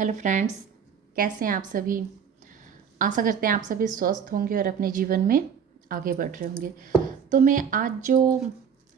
Hello friends, कैसे हैं आप सभी। आशा करते हैं आप सभी स्वस्थ होंगे और अपने जीवन में आगे बढ़ रहे होंगे। तो मैं आज जो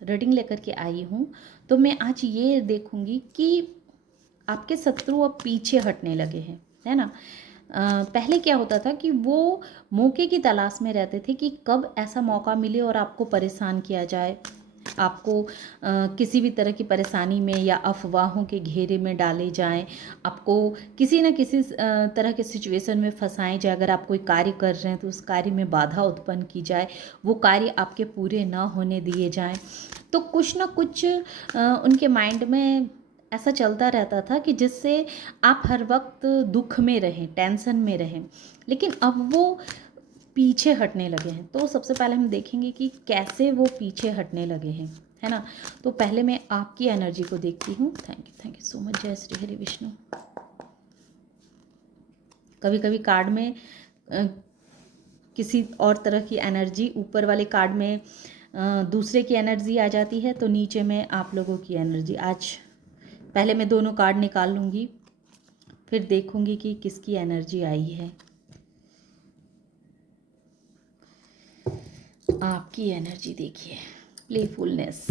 रीडिंग लेकर के आई हूँ, तो मैं आज ये देखूँगी कि आपके शत्रु अब पीछे हटने लगे हैं, है ना। पहले क्या होता था कि वो मौके की तलाश में रहते थे कि कब ऐसा मौका मिले और आपको परेशान किया जाए, आपको किसी भी तरह की परेशानी में या अफवाहों के घेरे में डाले जाएं, आपको किसी न किसी तरह के सिचुएशन में फंसाएं जाए। अगर आप कोई कार्य कर रहे हैं तो उस कार्य में बाधा उत्पन्न की जाए, वो कार्य आपके पूरे ना होने दिए जाएं। तो कुछ ना कुछ उनके माइंड में ऐसा चलता रहता था कि जिससे आप हर वक्त दुख में रहें, टेंशन में रहें। लेकिन अब वो पीछे हटने लगे हैं। तो सबसे पहले हम देखेंगे कि कैसे वो पीछे हटने लगे हैं, है ना। तो पहले मैं आपकी एनर्जी को देखती हूँ। Thank you so much. जय श्री हरि विष्णु। कभी कभी कार्ड में किसी और तरह की एनर्जी, ऊपर वाले कार्ड में दूसरे की एनर्जी आ जाती है, तो नीचे में आप लोगों की एनर्जी। आज पहले मैं दोनों कार्ड निकाल लूँगी, फिर देखूँगी कि किसकी एनर्जी आई है। आपकी एनर्जी देखिए, प्लेफुलनेस।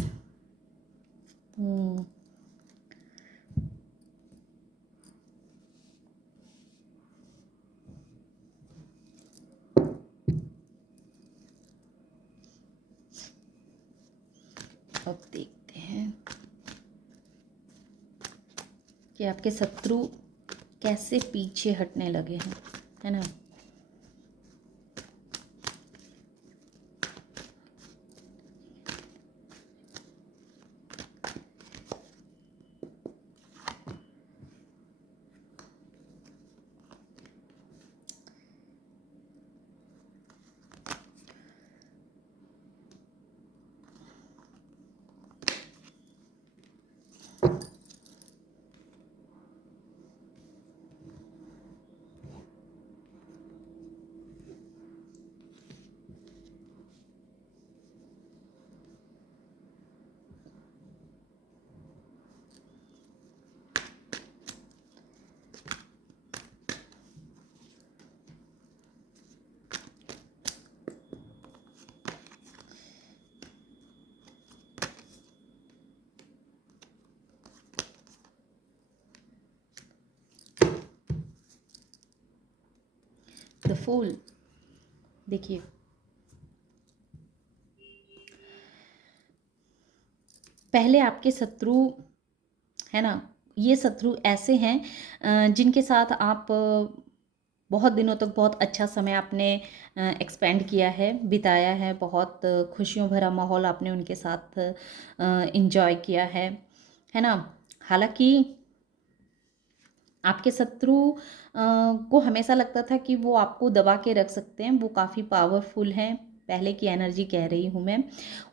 अब देखते हैं कि आपके शत्रु कैसे पीछे हटने लगे हैं, है ना। The fool. देखिए, पहले आपके शत्रु, है ना, ये शत्रु ऐसे हैं जिनके साथ आप बहुत दिनों तक बहुत अच्छा समय आपने एक्सपेंड किया है, बिताया है। बहुत खुशियों भरा माहौल आपने उनके साथ इंजॉय किया है ना। हालांकि आपके शत्रु को हमेशा लगता था कि वो आपको दबा के रख सकते हैं, वो काफ़ी पावरफुल हैं। पहले की एनर्जी कह रही हूँ मैं।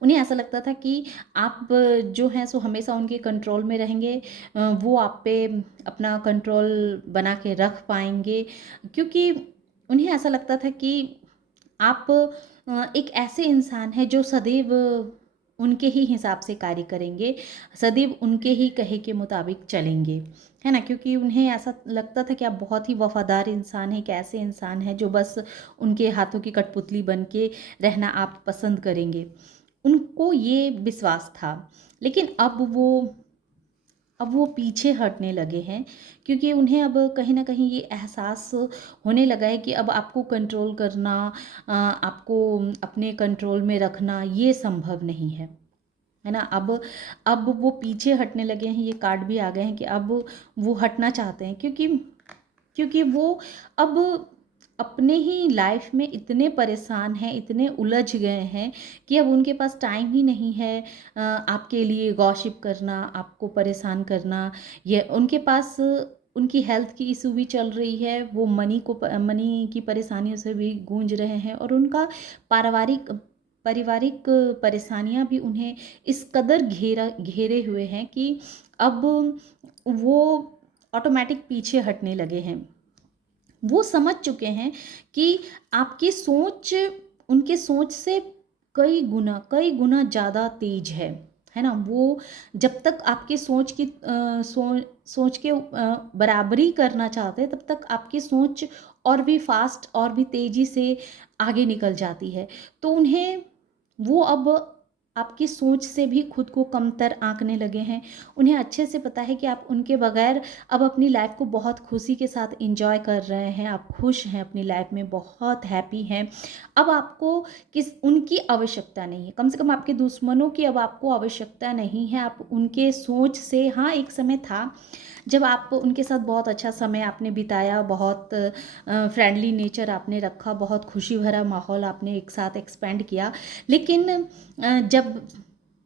उन्हें ऐसा लगता था कि आप जो हैं सो हमेशा उनके कंट्रोल में रहेंगे, वो आप पे अपना कंट्रोल बना के रख पाएंगे, क्योंकि उन्हें ऐसा लगता था कि आप एक ऐसे इंसान हैं जो सदैव उनके ही हिसाब से कार्य करेंगे, सदैव उनके ही कहे के मुताबिक चलेंगे, है ना। क्योंकि उन्हें ऐसा लगता था कि आप बहुत ही वफादार इंसान हैं, एक ऐसे इंसान हैं जो बस उनके हाथों की कठपुतली बन के रहना आप पसंद करेंगे। उनको ये विश्वास था। लेकिन अब वो पीछे हटने लगे हैं, क्योंकि उन्हें अब कहीं ना कहीं ये एहसास होने लगा है कि अब आपको कंट्रोल करना, आपको अपने कंट्रोल में रखना ये संभव नहीं है ना। अब वो पीछे हटने लगे हैं। ये कार्ड भी आ गए हैं कि अब वो हटना चाहते हैं, क्योंकि क्योंकि वो अब अपने ही लाइफ में इतने परेशान हैं, इतने उलझ गए हैं कि अब उनके पास टाइम ही नहीं है आपके लिए गॉसिप करना, आपको परेशान करना। ये उनके पास उनकी हेल्थ की इशू भी चल रही है, वो मनी की परेशानियों से भी गूंज रहे हैं, और उनका पारिवारिक पारिवारिक परेशानियां भी उन्हें इस कदर घेरे हुए हैं कि अब वो ऑटोमेटिक पीछे हटने लगे हैं। वो समझ चुके हैं कि आपकी सोच उनके सोच से कई गुना ज़्यादा तेज है है ना। वो जब तक आपके सोच के बराबरी करना चाहते हैं, तब तक आपकी सोच और भी फास्ट और भी तेज़ी से आगे निकल जाती है। तो उन्हें वो अब आपकी सोच से भी खुद को कमतर आंकने लगे हैं। उन्हें अच्छे से पता है कि आप उनके बगैर अब अपनी लाइफ को बहुत खुशी के साथ एंजॉय कर रहे हैं, आप खुश हैं अपनी लाइफ में, बहुत हैप्पी हैं। अब आपको उनकी आवश्यकता नहीं है, कम से कम आपके दुश्मनों की अब आपको आवश्यकता नहीं है। आप उनके सोच से, हाँ एक समय था जब आप उनके साथ बहुत अच्छा समय आपने बिताया, बहुत फ्रेंडली नेचर आपने रखा, बहुत खुशी भरा माहौल आपने एक साथ एक्सपेंड किया। लेकिन जब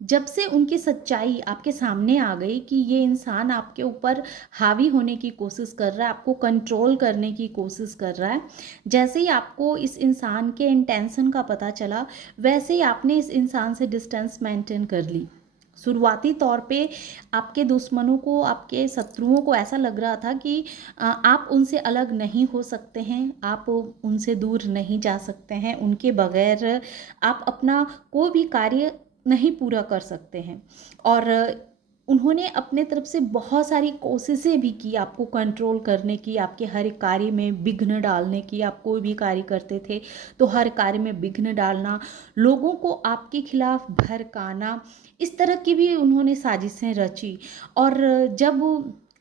जब से उनकी सच्चाई आपके सामने आ गई कि ये इंसान आपके ऊपर हावी होने की कोशिश कर रहा है, आपको कंट्रोल करने की कोशिश कर रहा है, जैसे ही आपको इस इंसान के इंटेंशन का पता चला, वैसे ही आपने इस इंसान से डिस्टेंस मेंटेन कर ली। शुरुआती तौर पे आपके दुश्मनों को, आपके शत्रुओं को ऐसा लग रहा था कि आप उनसे अलग नहीं हो सकते हैं, आप उनसे दूर नहीं जा सकते हैं, उनके बगैर आप अपना कोई भी कार्य नहीं पूरा कर सकते हैं। और उन्होंने अपने तरफ से बहुत सारी कोशिशें भी की आपको कंट्रोल करने की, आपके हर एक कार्य में विघ्न डालने की। आप कोई भी कार्य करते थे तो हर कार्य में विघ्न डालना, लोगों को आपके खिलाफ भड़काना, इस तरह की भी उन्होंने साजिशें रची। और जब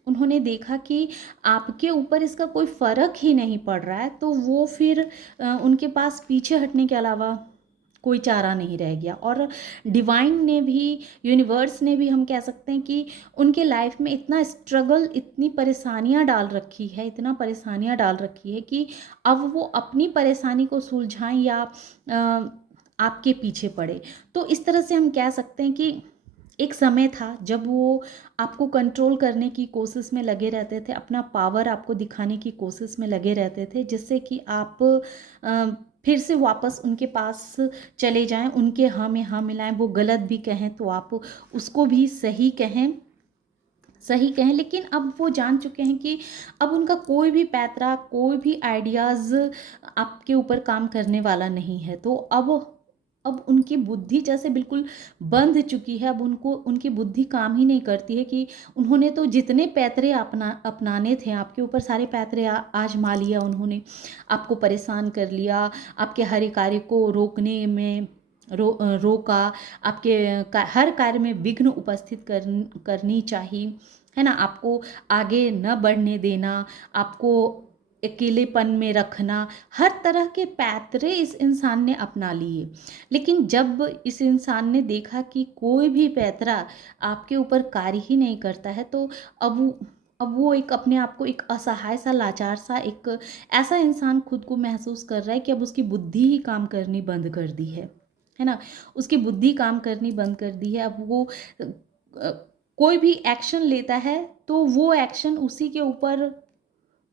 उन्होंने देखा कि आपके ऊपर इसका कोई फ़र्क ही नहीं पड़ रहा है, तो वो फिर उनके पास पीछे हटने के अलावा कोई चारा नहीं रह गया। और डिवाइन ने भी, यूनिवर्स ने भी, हम कह सकते हैं कि उनके लाइफ में इतना स्ट्रगल, इतनी परेशानियां डाल रखी है, इतना परेशानियां डाल रखी है कि अब वो अपनी परेशानी को सुलझाएं या आपके पीछे पड़े। तो इस तरह से हम कह सकते हैं कि एक समय था जब वो आपको कंट्रोल करने की कोशिश में लगे रहते थे, अपना पावर आपको दिखाने की कोशिश में लगे रहते थे, जिससे कि आप फिर से वापस उनके पास चले जाएं, उनके हाँ में हाँ मिलाएं। वो गलत भी कहें तो आप उसको भी सही कहें। लेकिन अब वो जान चुके हैं कि अब उनका कोई भी पैतरा, कोई भी आइडियाज़ आपके ऊपर काम करने वाला नहीं है। तो अब उनकी बुद्धि जैसे बिल्कुल बंध चुकी है। अब उनको, उनकी बुद्धि काम ही नहीं करती है कि उन्होंने तो जितने पैतरे अपनाने थे आपके ऊपर, सारे पैतरे आजमा लिया उन्होंने, आपको परेशान कर लिया, आपके हर एक कार्य को रोकने में रोका, हर कार्य में विघ्न उपस्थित करनी चाहिए, है ना, आपको आगे न बढ़ने देना, आपको अकेलेपन में रखना, हर तरह के पैतरे इस इंसान ने अपना लिए। लेकिन जब इस इंसान ने देखा कि कोई भी पैतरा आपके ऊपर कार्य ही नहीं करता है, तो अब वो एक अपने आप को एक असहाय सा, लाचार सा, एक ऐसा इंसान खुद को महसूस कर रहा है कि अब उसकी बुद्धि ही काम करनी बंद कर दी है ना। उसकी बुद्धि काम करनी बंद कर दी है। अब वो कोई भी एक्शन लेता है तो वो एक्शन उसी के ऊपर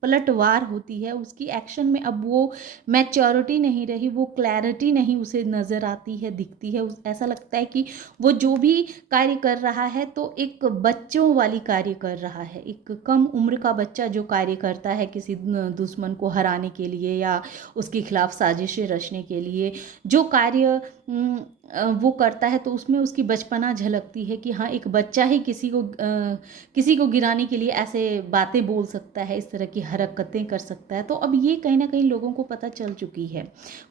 पलटवार होती है। उसकी एक्शन में अब वो मैच्योरिटी नहीं रही, वो क्लैरिटी नहीं उसे नज़र आती है, दिखती है। ऐसा लगता है कि वो जो भी कार्य कर रहा है तो एक बच्चों वाली कार्य कर रहा है, एक कम उम्र का बच्चा जो कार्य करता है किसी दुश्मन को हराने के लिए या उसके खिलाफ साजिशें रचने के लिए, जो कार्य वो करता है, तो उसमें उसकी बचपना झलकती है कि हाँ, एक बच्चा ही किसी को गिराने के लिए ऐसे बातें बोल सकता है, इस तरह की हरकतें कर सकता है। तो अब ये कहीं ना कहीं लोगों को पता चल चुकी है,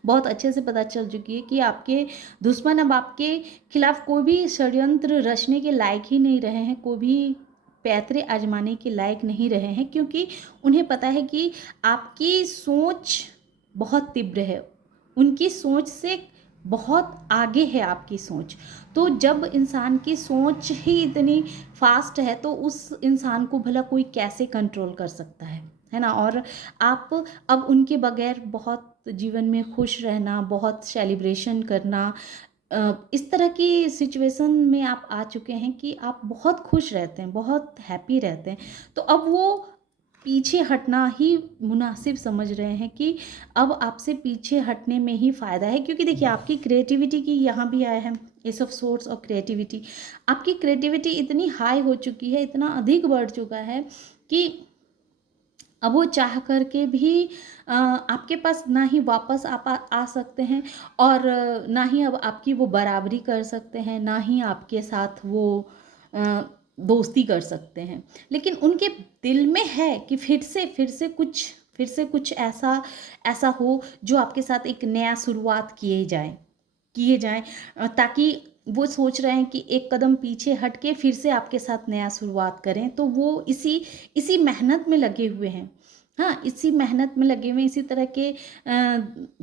बहुत अच्छे से पता चल चुकी है कि आपके दुश्मन अब आपके खिलाफ कोई भी षड्यंत्र रचने के लायक ही नहीं रहे हैं, कोई भी पैतरे आजमाने के लायक नहीं रहे हैं, क्योंकि उन्हें पता है कि आपकी सोच बहुत तीव्र है, उनकी सोच से बहुत आगे है आपकी सोच। तो जब इंसान की सोच ही इतनी फास्ट है, तो उस इंसान को भला कोई कैसे कंट्रोल कर सकता है ना। और आप अब उनके बगैर बहुत जीवन में खुश रहना, बहुत सेलिब्रेशन करना, इस तरह की सिचुएशन में आप आ चुके हैं कि आप बहुत खुश रहते हैं, बहुत हैप्पी रहते हैं। तो अब वो पीछे हटना ही मुनासिब समझ रहे हैं कि अब आपसे पीछे हटने में ही फ़ायदा है। क्योंकि देखिए, आपकी क्रिएटिविटी की यहाँ भी आया है एस ऑफ सोर्स और क्रिएटिविटी। आपकी क्रिएटिविटी इतनी हाई हो चुकी है, इतना अधिक बढ़ चुका है कि अब वो चाह कर के भी आपके पास ना ही वापस आ सकते हैं, और ना ही अब आपकी वो बराबरी कर सकते हैं, ना ही आपके साथ वो अ, दोस्ती कर सकते हैं। लेकिन उनके दिल में है कि फिर से कुछ ऐसा ऐसा हो जो आपके साथ एक नया शुरुआत किए जाएँ, ताकि वो सोच रहे हैं कि एक कदम पीछे हट के फिर से आपके साथ नया शुरुआत करें। तो वो इसी इसी मेहनत में लगे हुए हैं। हाँ, इसी मेहनत में लगे हुए हैं, इसी तरह के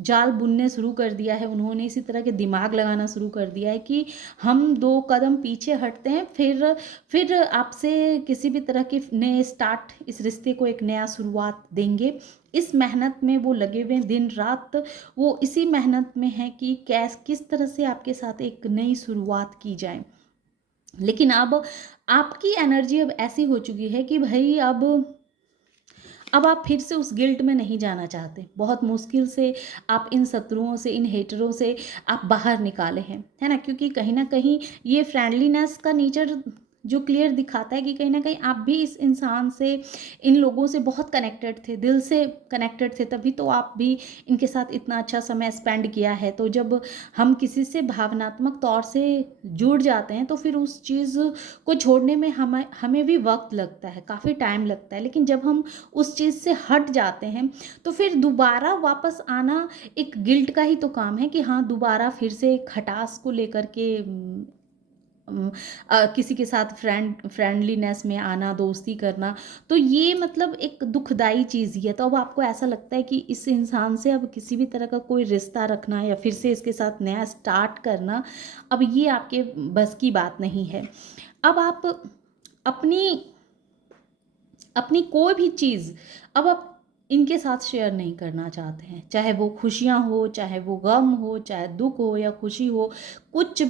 जाल बुनने शुरू कर दिया है उन्होंने, इसी तरह के दिमाग लगाना शुरू कर दिया है कि हम 2 कदम पीछे हटते हैं, फिर आपसे किसी भी तरह के नए स्टार्ट, इस रिश्ते को एक नया शुरुआत देंगे। इस मेहनत में वो लगे हुए हैं दिन-रात। वो इसी मेहनत में है कि किस तरह से आपके साथ एक नई शुरुआत की जाए। लेकिन अब आपकी एनर्जी अब ऐसी हो चुकी है कि भई अब आप फिर से उस गिल्ट में नहीं जाना चाहते। बहुत मुश्किल से आप इन शत्रुओं से, इन हेटरों से आप बाहर निकाले हैं, है ना? क्योंकि कहीं न कहीं ये फ्रेंडलीनेस का नेचर जो क्लियर दिखाता है कि कहीं न कहीं आप भी इस इंसान से, इन लोगों से बहुत कनेक्टेड थे, दिल से कनेक्टेड थे, तभी तो आप भी इनके साथ इतना अच्छा समय स्पेंड किया है। तो जब हम किसी से भावनात्मक तौर से जुड़ जाते हैं, तो फिर उस चीज़ को छोड़ने में हमें हमें भी वक़्त लगता है, काफ़ी टाइम लगता है। लेकिन जब हम उस चीज़ से हट जाते हैं, तो फिर दोबारा वापस आना एक गिल्ट का ही तो काम है कि हाँ, दोबारा फिर से खटास को लेकर के उम, किसी के साथ फ्रेंडलीनेस में आना, दोस्ती करना, तो ये मतलब एक दुखदाई चीज़ ही है। तो अब आपको ऐसा लगता है कि इस इंसान से अब किसी भी तरह का कोई रिश्ता रखना या फिर से इसके साथ नया स्टार्ट करना, अब ये आपके बस की बात नहीं है। अब आप अपनी अपनी कोई भी चीज़ अब आप इनके साथ शेयर नहीं करना चाहते हैं। चाहे वो खुशियाँ हो, चाहे वो गम हो, चाहे दुःख हो या खुशी हो, कुछ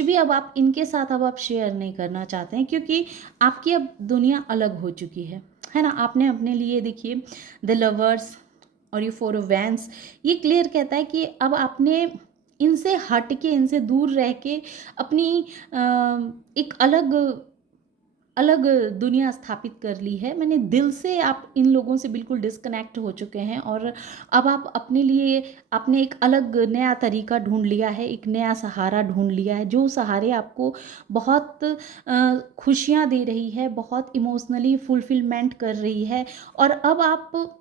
भी अब आप शेयर नहीं करना चाहते हैं, क्योंकि आपकी अब दुनिया अलग हो चुकी है ना? आपने अपने लिए देखिए द लवर्स और यूफोर वैंस, ये क्लियर कहता है कि अब आपने इनसे हट के, इनसे दूर रह के अपनी एक अलग अलग दुनिया स्थापित कर ली है। मैंने दिल से आप इन लोगों से बिल्कुल डिस्कनेक्ट हो चुके हैं, और अब आप अपने लिए आपने एक अलग नया तरीका ढूँढ लिया है, एक नया सहारा ढूँढ लिया है, जो सहारे आपको बहुत खुशियाँ दे रही है, बहुत इमोशनली फुलफिलमेंट कर रही है। और अब आप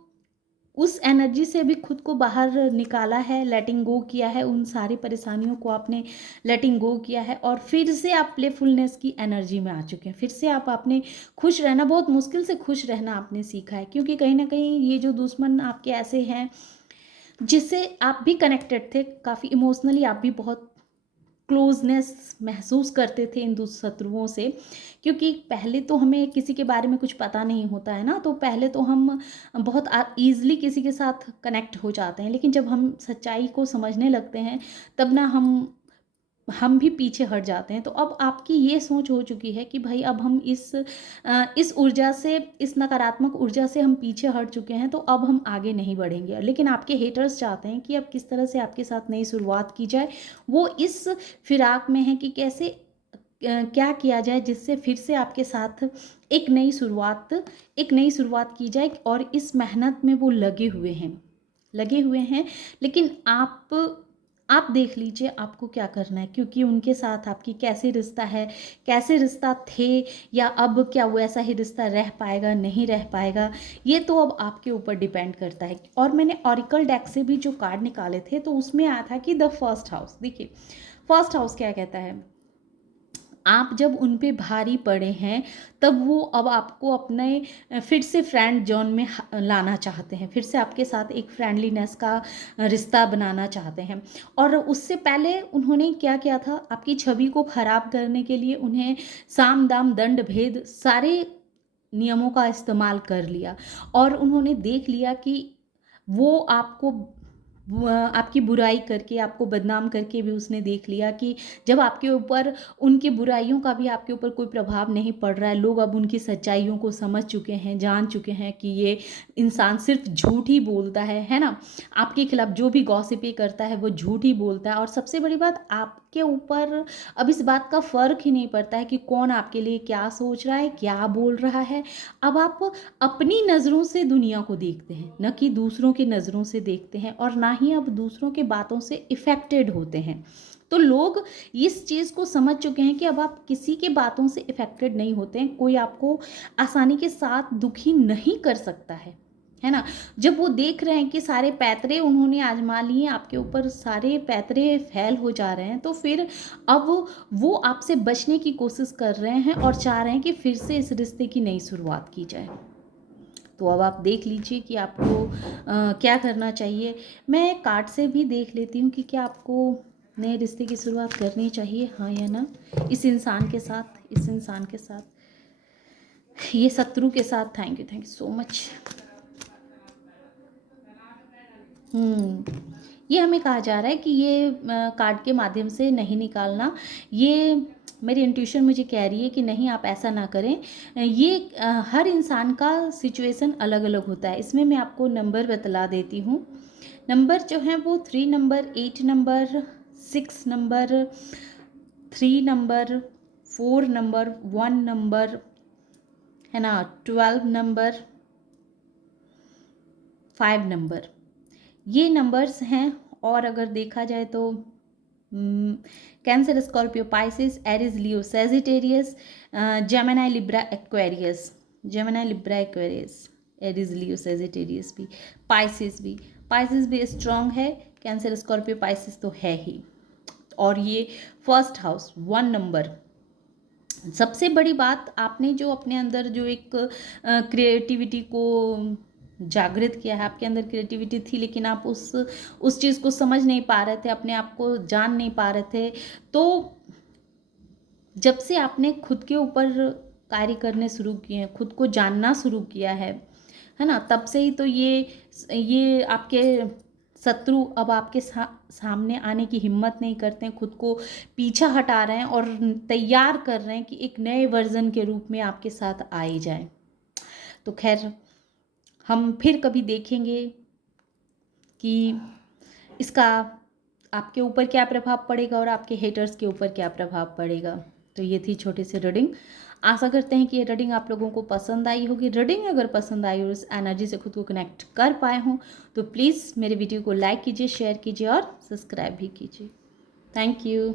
उस एनर्जी से भी खुद को बाहर निकाला है, लेटिंग गो किया है, उन सारी परेशानियों को आपने लेटिंग गो किया है, और फिर से आप प्लेफुलनेस की एनर्जी में आ चुके हैं। फिर से आपने खुश रहना, बहुत मुश्किल से खुश रहना आपने सीखा है, क्योंकि कहीं न कहीं ये जो दुश्मन आपके ऐसे हैं, जिससे आप भी कनेक्टेड थे, काफ़ी इमोशनली आप भी बहुत क्लोजनेस महसूस करते थे इन शत्रुओं से। क्योंकि पहले तो हमें किसी के बारे में कुछ पता नहीं होता है ना, तो पहले तो हम बहुत ईज़िली किसी के साथ कनेक्ट हो जाते हैं, लेकिन जब हम सच्चाई को समझने लगते हैं, तब ना हम भी पीछे हट जाते हैं। तो अब आपकी ये सोच हो चुकी है कि भाई अब हम इस ऊर्जा से, इस नकारात्मक ऊर्जा से हम पीछे हट चुके हैं, तो अब हम आगे नहीं बढ़ेंगे। लेकिन आपके हेटर्स चाहते हैं कि अब किस तरह से आपके साथ नई शुरुआत की जाए। वो इस फिराक में है कि कैसे क्या किया जाए जिससे फिर से आपके साथ एक नई शुरुआत की जाए, और इस मेहनत में वो लगे हुए हैं। लेकिन आप देख लीजिए आपको क्या करना है, क्योंकि उनके साथ आपकी कैसे रिश्ता है, कैसे रिश्ता थे, या अब क्या वो ऐसा ही रिश्ता रह पाएगा, नहीं रह पाएगा, ये तो अब आपके ऊपर डिपेंड करता है। और मैंने ऑरिकल डेक से भी जो कार्ड निकाले थे, तो उसमें आया था कि द फर्स्ट हाउस, देखिए फर्स्ट हाउस क्या कहता है, आप जब उन पे भारी पड़े हैं, तब वो अब आपको अपने फिर से फ्रेंड जोन में लाना चाहते हैं, फिर से आपके साथ एक फ्रेंडलीनेस का रिश्ता बनाना चाहते हैं। और उससे पहले उन्होंने क्या किया था, आपकी छवि को खराब करने के लिए उन्हें साम दाम दंड भेद सारे नियमों का इस्तेमाल कर लिया, और उन्होंने देख लिया कि वो आपकी बुराई करके, आपको बदनाम करके भी उसने देख लिया कि जब आपके ऊपर उनकी बुराइयों का भी आपके ऊपर कोई प्रभाव नहीं पड़ रहा है, लोग अब उनकी सच्चाइयों को समझ चुके हैं, जान चुके हैं कि ये इंसान सिर्फ झूठ ही बोलता है ना? आपके खिलाफ जो भी गॉसिप करता है वो झूठ ही बोलता है। और सबसे बड़ी बात, आपके ऊपर अब इस बात का फ़र्क ही नहीं पड़ता है कि कौन आपके लिए क्या सोच रहा है, क्या बोल रहा है। अब आप अपनी नज़रों से दुनिया को देखते हैं, ना कि दूसरों की नज़रों से देखते हैं, और ना ही अब दूसरों की बातों से इफ़ेक्टेड होते हैं। तो लोग इस चीज़ को समझ चुके हैं कि अब आप किसी के बातों से इफ़ेक्टेड नहीं होते हैं, कोई आपको आसानी के साथ दुखी नहीं कर सकता है ना? जब वो देख रहे हैं कि सारे पैतरे उन्होंने आज़मा लिए, आपके ऊपर सारे पैतरे फ़ैल हो जा रहे हैं, तो फिर अब वो आपसे बचने की कोशिश कर रहे हैं और चाह रहे हैं कि फिर से इस रिश्ते की नई शुरुआत की जाए। तो अब आप देख लीजिए कि आपको क्या करना चाहिए। मैं कार्ड से भी देख लेती हूँ कि क्या आपको नए रिश्ते की शुरुआत करनी चाहिए, हाँ या ना? इस इंसान के साथ, इस इंसान के साथ, ये शत्रु के साथ। Thank you so much. ये हमें कहा जा रहा है कि ये कार्ड के माध्यम से नहीं निकालना। ये मेरी इंट्यूशन मुझे कह रही है कि नहीं, आप ऐसा ना करें। ये हर इंसान का सिचुएशन अलग अलग होता है। इसमें मैं आपको नंबर बतला देती हूँ। नंबर जो हैं वो 3 number, 8 number, 6 number, 3 number, 4 number, 1 number, है ना, 12 नंबर, 5 नंबर, ये नंबर्स हैं। और अगर देखा जाए तो Cancer, Scorpio, Pisces, Aries, Leo, Sagittarius, Gemini, Libra, Aquarius, Gemini, Libra, Aquarius, Aries, Leo, Sagittarius भी, पाइसिस भी स्ट्रॉन्ग है। कैंसर, स्कॉर्पियो, पाइसिस तो है ही। और ये फर्स्ट हाउस 1 नंबर। सबसे बड़ी बात, आपने जो अपने अंदर जो एक क्रिएटिविटी को जागृत किया है, आपके अंदर क्रिएटिविटी थी लेकिन आप उस चीज़ को समझ नहीं पा रहे थे, अपने आप को जान नहीं पा रहे थे। तो जब से आपने खुद के ऊपर कार्य करने शुरू किए हैं, खुद को जानना शुरू किया है ना, तब से ही तो ये आपके शत्रु अब आपके सामने आने की हिम्मत नहीं करते हैं, खुद को पीछा हटा रहे हैं और तैयार कर रहे हैं कि एक नए वर्जन के रूप में आपके साथ आए जाए। तो खैर, हम फिर कभी देखेंगे कि इसका आपके ऊपर क्या प्रभाव पड़ेगा और आपके हेटर्स के ऊपर क्या प्रभाव पड़ेगा। तो ये थी छोटी सी रीडिंग। आशा करते हैं कि ये रीडिंग आप लोगों को पसंद आई होगी। रीडिंग अगर पसंद आई और इस एनर्जी से खुद को कनेक्ट कर पाए हों तो प्लीज़ मेरे वीडियो को लाइक कीजिए, शेयर कीजिए और सब्सक्राइब भी कीजिए। Thank you.